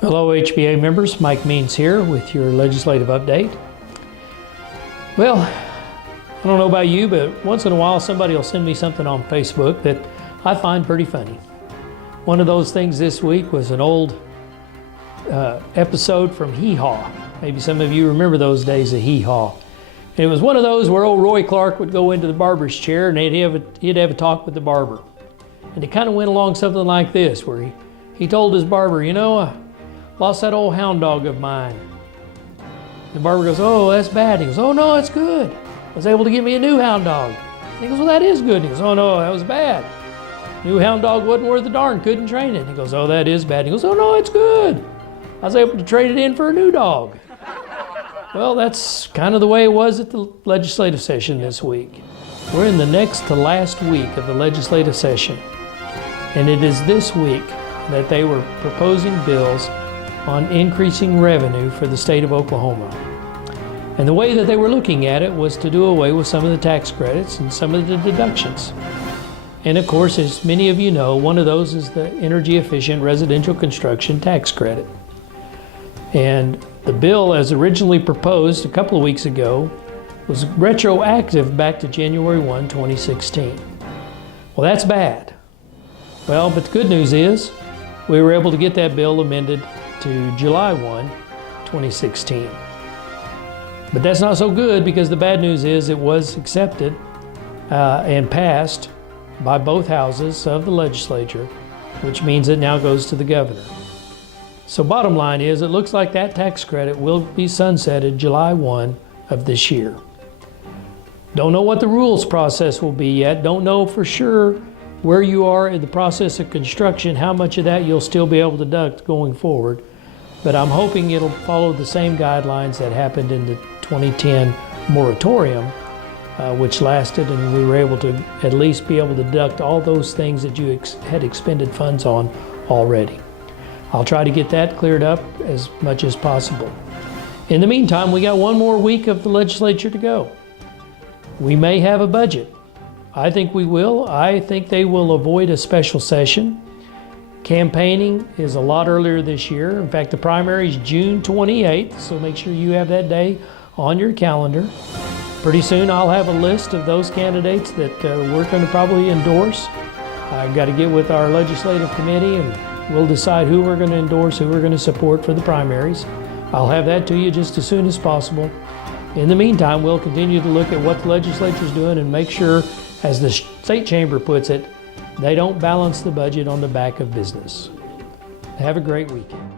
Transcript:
Hello OSHBA members, Mike Means here with your legislative update. Well, I don't know about you, but once in a while somebody will send me something on Facebook that I find pretty funny. One of those things this week was an old episode from Hee Haw. Maybe some of you remember those days of Hee Haw. And it was one of those where old Roy Clark would go into the barber's chair and he'd have a talk with the barber. And it kind of went along something like this, where he told his barber, you know, I lost that old hound dog of mine. The barber goes, oh, that's bad. He goes, oh no, it's good. I was able to get me a new hound dog. He goes, well, that is good. He goes, oh no, that was bad. New hound dog wasn't worth a darn, couldn't train it. He goes, oh, that is bad. He goes, oh no, it's good. I was able to trade it in for a new dog. Well, that's kind of the way it was at the legislative session this week. We're in the next to last week of the legislative session. And it is this week that they were proposing bills on increasing revenue for the state of Oklahoma. And the way that they were looking at it was to do away with some of the tax credits and some of the deductions. And of course, as many of you know, one of those is the energy efficient residential construction tax credit. And the bill, as originally proposed a couple of weeks ago, was retroactive back to January 1, 2016. Well, that's bad. Well, but the good news is we were able to get that bill amended to July 1, 2016. But that's not so good, because the bad news is it was accepted and passed by both houses of the legislature, which means it now goes to the governor. So bottom line is, it looks like that tax credit will be sunsetted July 1 of this year. Don't know what the rules process will be yet. Don't know for sure where you are in the process of construction, how much of that you'll still be able to deduct going forward. But I'm hoping it'll follow the same guidelines that happened in the 2010 moratorium, which lasted, and we were able to at least be able to deduct all those things that you had expended funds on already. I'll try to get that cleared up as much as possible. In the meantime, we got one more week of the legislature to go. We may have a budget. I think we will. I think they will avoid a special session. Campaigning is a lot earlier this year. In fact, the primary is June 28th, so make sure you have that day on your calendar. Pretty soon I'll have a list of those candidates that we're going to probably endorse. I've got to get with our legislative committee and we'll decide who we're going to endorse, who we're going to support for the primaries. I'll have that to you just as soon as possible. In the meantime, we'll continue to look at what the legislature's doing and make sure, as the state chamber puts it, they don't balance the budget on the back of business. Have a great weekend.